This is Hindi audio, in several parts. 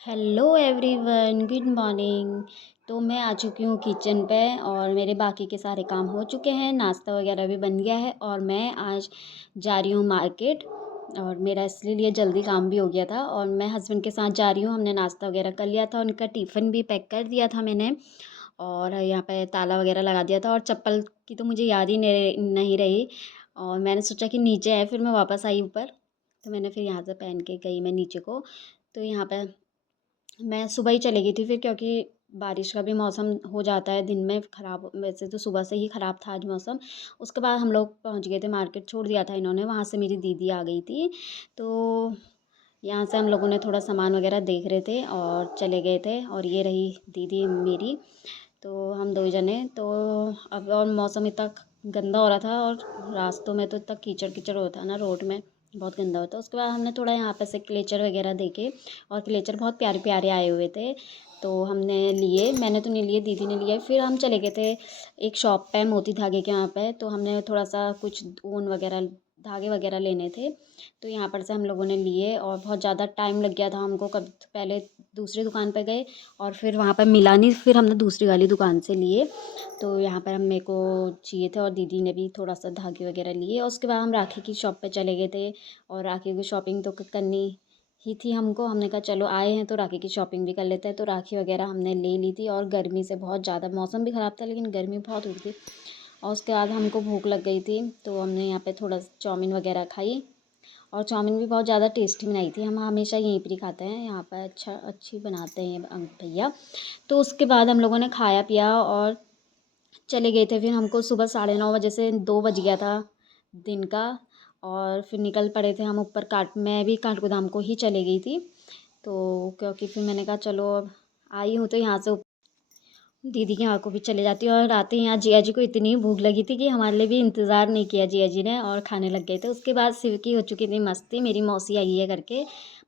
Hello everyone, good morning. तो मैं आ चुकी हूँ किचन पे और मेरे बाकी के सारे काम हो चुके हैं, नाश्ता वगैरह भी बन गया है और मैं आज जा रही हूँ मार्केट। और मेरा इसलिए जल्दी काम भी हो गया था और मैं हस्बैंड के साथ जा रही हूँ। हमने नाश्ता वगैरह कर लिया था, उनका टिफ़िन भी पैक कर दिया था मैंने और यहाँ पे ताला वगैरह लगा दिया था और चप्पल की तो मुझे याद ही नहीं रही। और मैंने सोचा कि नीचे है, फिर मैं वापस आई ऊपर, तो मैंने फिर यहाँ से पहन के गई मैं नीचे को। तो यहाँ पे मैं सुबह ही चली गई थी फिर, क्योंकि बारिश का भी मौसम हो जाता है दिन में ख़राब। वैसे तो सुबह से ही ख़राब था आज मौसम। उसके बाद हम लोग पहुंच गए थे मार्केट, छोड़ दिया था इन्होंने, वहाँ से मेरी दीदी आ गई थी। तो यहाँ से हम लोगों ने थोड़ा सामान वगैरह देख रहे थे और चले गए थे। और ये रही दीदी मेरी। तो हम दो ही जने तो अब, और मौसम इतना गंदा हो रहा था और रास्तों में तो इतना कीचड़ कीचड़ होता है ना, रोड में बहुत गंदा होता है। उसके बाद हमने थोड़ा यहाँ पे से क्लेचर वगैरह देखे और क्लेचर बहुत प्यारे प्यारे आए हुए थे, तो हमने लिए। मैंने तो नहीं लिए, दीदी ने लिए। फिर हम चले गए थे एक शॉप पे, मोती धागे के यहाँ पे। तो हमने थोड़ा सा कुछ ऊन वगैरह, धागे वगैरह लेने थे, तो यहाँ पर से हम लोगों ने लिए और बहुत ज़्यादा टाइम लग गया था हमको। कब पहले दूसरी दुकान पर गए और फिर वहाँ पर मिला नहीं, फिर हमने दूसरी वाली दुकान से लिए। तो यहाँ पर हम, मेरे को चाहिए थे और दीदी ने भी थोड़ा सा धागे वगैरह लिए। और उसके बाद हम राखी की शॉप पे चले गए थे और राखी की शॉपिंग तो करनी ही थी हमको। हमने कहा चलो आए हैं तो राखी की शॉपिंग भी कर लेते हैं। तो राखी वगैरह हमने ले ली थी और गर्मी से बहुत ज़्यादा, मौसम भी ख़राब था लेकिन गर्मी बहुत हो रही थी। और उसके बाद हमको भूख लग गई थी, तो हमने यहाँ पे थोड़ा चाउमीन वगैरह खाई। और चाउमीन भी बहुत ज़्यादा टेस्टी बनाई थी। हम हमेशा यहीं पर ही खाते हैं, यहाँ पर अच्छी बनाते हैं ये भैया। तो उसके बाद हम लोगों ने खाया पिया और चले गए थे। फिर हमको सुबह 9:30 बजे से 2 बज गया था दिन का। और फिर निकल पड़े थे हम ऊपर। मैं भी काठगोदाम को ही चली गई थी। तो क्योंकि फिर मैंने कहा चलो अब आई हूँ तो यहाँ से दीदी के यहाँ को भी चले जाती हूँ। और आते ही यहाँ जिया जी को इतनी भूख लगी थी कि हमारे लिए भी इंतज़ार नहीं किया जिया जी ने और खाने लग गए थे। उसके बाद शिव की हो चुकी थी मस्ती, मेरी मौसी आई है करके।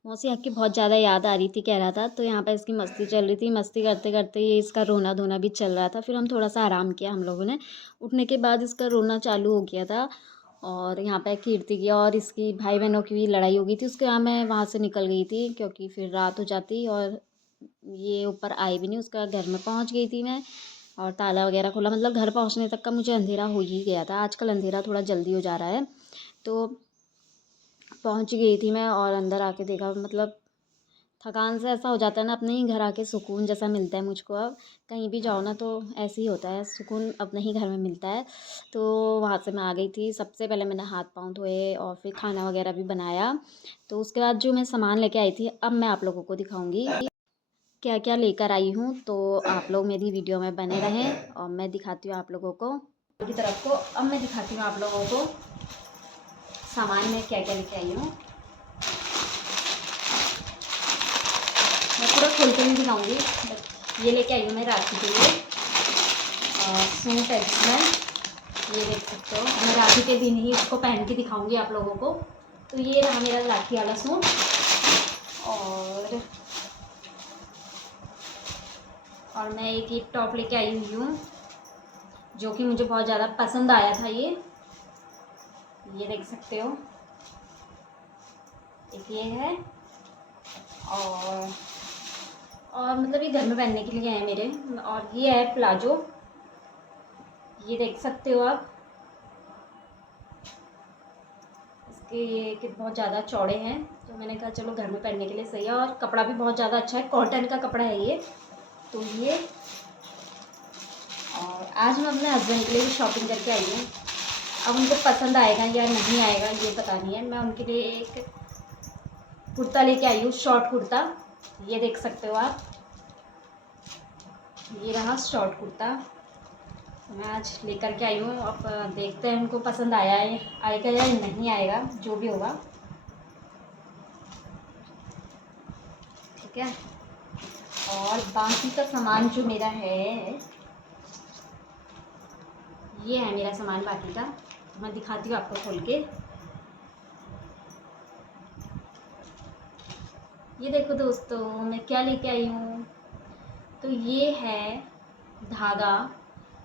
मौसी आपकी बहुत ज़्यादा याद आ रही थी कह रहा था। तो यहाँ पर इसकी मस्ती चल रही थी, मस्ती करते करते ये इसका रोना धोना भी चल रहा था। फिर हम थोड़ा सा आराम किया हम लोगों ने। उठने के बाद इसका रोना चालू हो गया था। और यहाँ पे कीर्ति की और इसकी भाई बहनों की भी लड़ाई हो गई थी। उसके बाद मैं वहाँ से निकल गई थी क्योंकि फिर रात हो जाती और ये ऊपर आई भी नहीं। उसका घर में पहुँच गई थी मैं और ताला वगैरह खोला। मतलब घर पहुँचने तक का मुझे अंधेरा हो ही गया था। आजकल अंधेरा थोड़ा जल्दी हो जा रहा है। तो पहुँच गई थी मैं और अंदर आके देखा, मतलब थकान से ऐसा हो जाता है ना, अपने ही घर आके सुकून जैसा मिलता है मुझको। अब कहीं भी जाओ ना तो ऐसे ही होता है, सुकून अपने ही घर में मिलता है। तो वहाँ से मैं आ गई थी। सबसे पहले मैंने हाथ पाँव धोए और फिर खाना वगैरह भी बनाया। तो उसके बाद जो मैं सामान लेके आई थी, अब मैं आप लोगों को दिखाऊंगी क्या क्या लेकर आई हूँ। तो आप लोग मेरी वीडियो में बने रहें और मैं दिखाती हूँ आप लोगों को की तरफ को। अब मैं दिखाती हूँ आप लोगों को सामान में क्या क्या लेके आई हूँ। मैं पूरा खोल के नहीं दिखाऊंगी, बट ये लेके आई हूँ मैं राखी के लिए सूट है जिसमें, ये देख सकते हो। मैं राखी के दिन ही इसको पहन के दिखाऊंगी आप लोगों को। तो ये रहा मेरा राखी वाला सूट। और मैं एक ही टॉप लेके आई हुई हूँ जो कि मुझे बहुत ज़्यादा पसंद आया था। ये देख सकते हो, एक ये है। और मतलब ये घर में पहनने के लिए है मेरे। और ये है प्लाजो, ये देख सकते हो आप। इसके ये कि बहुत ज़्यादा चौड़े हैं, तो मैंने कहा चलो घर में पहनने के लिए सही है। और कपड़ा भी बहुत ज़्यादा अच्छा है, कॉटन का कपड़ा है ये। तो ये, और आज मैं अपने हस्बैंड के लिए भी शॉपिंग करके आई हूँ। अब उनको पसंद आएगा या नहीं आएगा ये पता नहीं है। मैं उनके लिए एक कुर्ता लेके आई हूँ, शॉर्ट कुर्ता। ये देख सकते हो आप, ये रहा शॉर्ट कुर्ता मैं आज लेकर के आई हूँ। अब देखते हैं उनको पसंद आएगा या नहीं आएगा, जो भी होगा। ठीक है। और बाकी का सामान जो मेरा है, ये है मेरा सामान बाकी का। मैं दिखाती हूँ आपको खोल के। ये देखो दोस्तों, मैं क्या लेके आई हूँ। तो ये है धागा,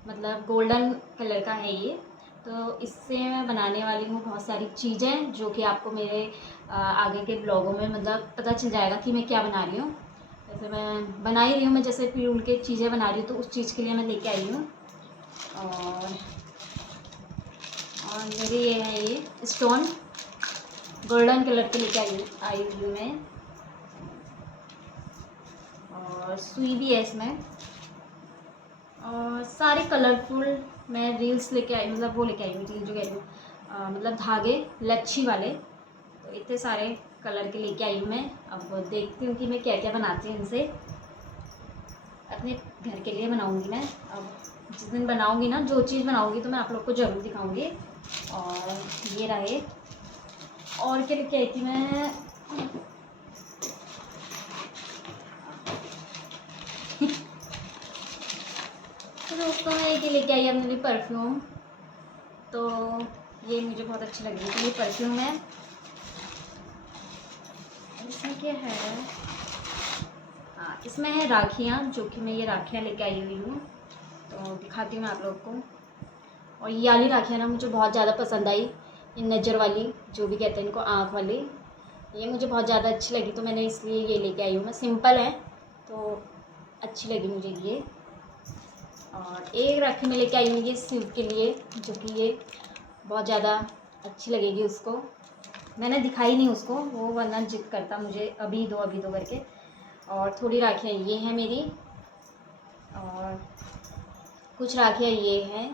मतलब गोल्डन कलर का है ये। तो इससे मैं बनाने वाली हूँ बहुत सारी चीज़ें, जो कि आपको मेरे आगे के ब्लॉगों में मतलब पता चल जाएगा कि मैं क्या बना रही हूँ। जैसे मैं बना ही रही हूँ, मैं जैसे पिरूल के चीज़ें बना रही हूँ तो उस चीज़ के लिए मैं लेके आई हूँ। और मेरे ये है, ये स्टोन गोल्डन कलर के लेके आई हुई मैं। और सुई भी है इसमें। और सारे कलरफुल मैं रील्स लेके आई, मतलब वो लेके आई हूँ, रील जो कह रही हूँ, मतलब धागे लच्छी वाले। तो इतने सारे कलर के लेके आई हूँ मैं। अब देखती हूँ कि मैं क्या क्या बनाती हूँ इनसे। अपने घर के लिए बनाऊँगी मैं। अब जिस दिन बनाऊँगी ना, जो चीज़ बनाऊँगी तो मैं आप लोग को ज़रूर दिखाऊँगी। और ये रहे। और क्या लेके आई थी मैं? तो दोस्तों मैं एक ही लेके आई अपने लिए परफ्यूम। तो ये मुझे बहुत अच्छी लग रही थी, ये परफ्यूम है। इसमें क्या है? हाँ, इसमें है राखियाँ, जो कि मैं ये राखियाँ लेके आई हुई हूँ। तो दिखाती हूँ मैं आप लोग को। और ये वाली राखियाँ ना मुझे बहुत ज़्यादा पसंद आई। ये नज़र वाली, जो भी कहते हैं इनको, आँख वाली, ये मुझे बहुत ज़्यादा अच्छी लगी, तो मैंने इसलिए ये लेके आई हूँ मैं। सिंपल है तो अच्छी लगी मुझे ये। और एक राखी मैं लेके आई हूँ ये शिव के लिए, जो कि ये बहुत ज़्यादा अच्छी लगेगी उसको। मैंने दिखाई नहीं उसको, वो वरना जिद करता मुझे अभी दो करके। और थोड़ी राखियाँ ये हैं मेरी, और कुछ राखियाँ ये हैं।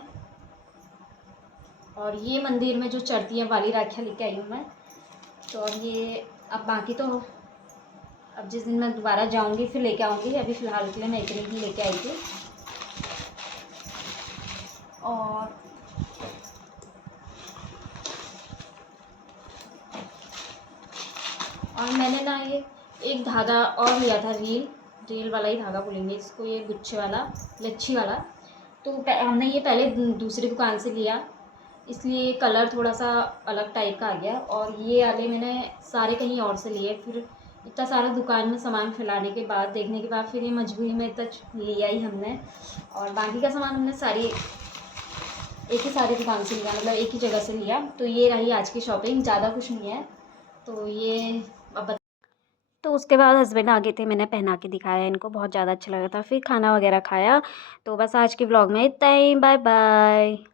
और ये मंदिर में जो चढ़ती है वाली राखियाँ लेके आई हूँ मैं। तो अब बाकी तो अब जिस दिन मैं दोबारा जाऊँगी फिर लेके आऊँगी। अभी फ़िलहाल के लिए मैं इतनी ही लेके आई थी। और मैंने ना ये एक धागा और लिया था, रील वाला ही धागा बोलेंगे इसको, ये गुच्छे वाला, लच्छी वाला। तो हमने ये पहले दूसरी दुकान से लिया, इसलिए ये कलर थोड़ा सा अलग टाइप का आ गया। और ये वाले मैंने सारे कहीं और से लिए। फिर इतना सारा दुकान में सामान फैलाने के बाद, देखने के बाद, फिर ये मजबूरी में इतना लिया ही हमने। और बाकी का सामान हमने एक ही सारी दुकान से लिया, मतलब एक ही जगह से लिया। तो ये रही आज की शॉपिंग, ज़्यादा कुछ नहीं है। तो ये अब तो उसके बाद हस्बैंड आ गए थे, मैंने पहना के दिखाया इनको, बहुत ज़्यादा अच्छा लगा था। फिर खाना वगैरह खाया। तो बस आज के व्लॉग में इतना ही, बाय बाय।